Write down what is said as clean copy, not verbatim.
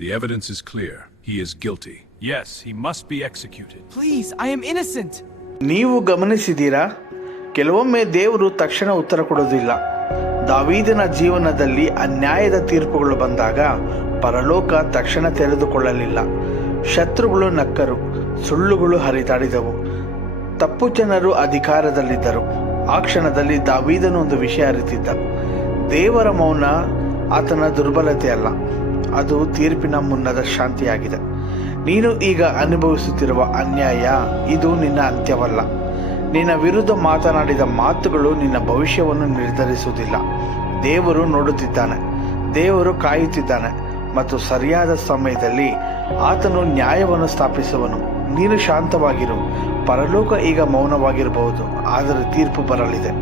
The evidence is clear. He is guilty. Yes, he must be executed. Please, I am innocent. ನೀವು ಗಮನಿಸಿದ್ದೀರಾ, ಕೆಲವೊಮ್ಮೆ ದೇವರು ತಕ್ಷಣ ಉತ್ತರ ಕೊಡೋದಿಲ್ಲ. ದಾವೀದನ ಜೀವನದಲ್ಲಿ ಅನ್ಯಾಯದ ತೀರ್ಪುಗಳು ಬಂದಾಗ ಪರಲೋಕ ತಕ್ಷಣ ತೆರೆದುಕೊಳ್ಳಲಿಲ್ಲ. ಶತ್ರುಗಳು ನಕ್ಕರು, ಸುಳ್ಳುಗಳು ಹರಿದಾಡಿದವು, ತಪ್ಪು ಜನರು ಅಧಿಕಾರದಲ್ಲಿದ್ದರು. ಆ ಕ್ಷಣದಲ್ಲಿ ದಾವೀದನು ಒಂದು ವಿಷಯ ಅರಿತಿದ್ದ. ದೇವರ ಮೌನ ಆತನ ದುರ್ಬಲತೆ ಅಲ್ಲ, ಅದು ತೀರ್ಪಿನ ಮುನ್ನದ ಶಾಂತಿಯಾಗಿದೆ. ನೀನು ಈಗ ಅನುಭವಿಸುತ್ತಿರುವ ಅನ್ಯಾಯ ಇದು ನಿನ್ನ ಅಂತ್ಯವಲ್ಲ. ನಿನ್ನ ವಿರುದ್ಧ ಮಾತನಾಡಿದ ಮಾತುಗಳು ನಿನ್ನ ಭವಿಷ್ಯವನ್ನು ನಿರ್ಧರಿಸುವುದಿಲ್ಲ. ದೇವರು ನೋಡುತ್ತಿದ್ದಾನೆ, ದೇವರು ಕಾಯುತ್ತಿದ್ದಾನೆ ಮತ್ತು ಸರಿಯಾದ ಸಮಯದಲ್ಲಿ ಆತನು ನ್ಯಾಯವನ್ನು ಸ್ಥಾಪಿಸುವನು. ನೀನು ಶಾಂತವಾಗಿರು. ಪರಲೋಕ ಈಗ ಮೌನವಾಗಿರಬಹುದು, ಆದರೆ ತೀರ್ಪು ಬರಲಿದೆ.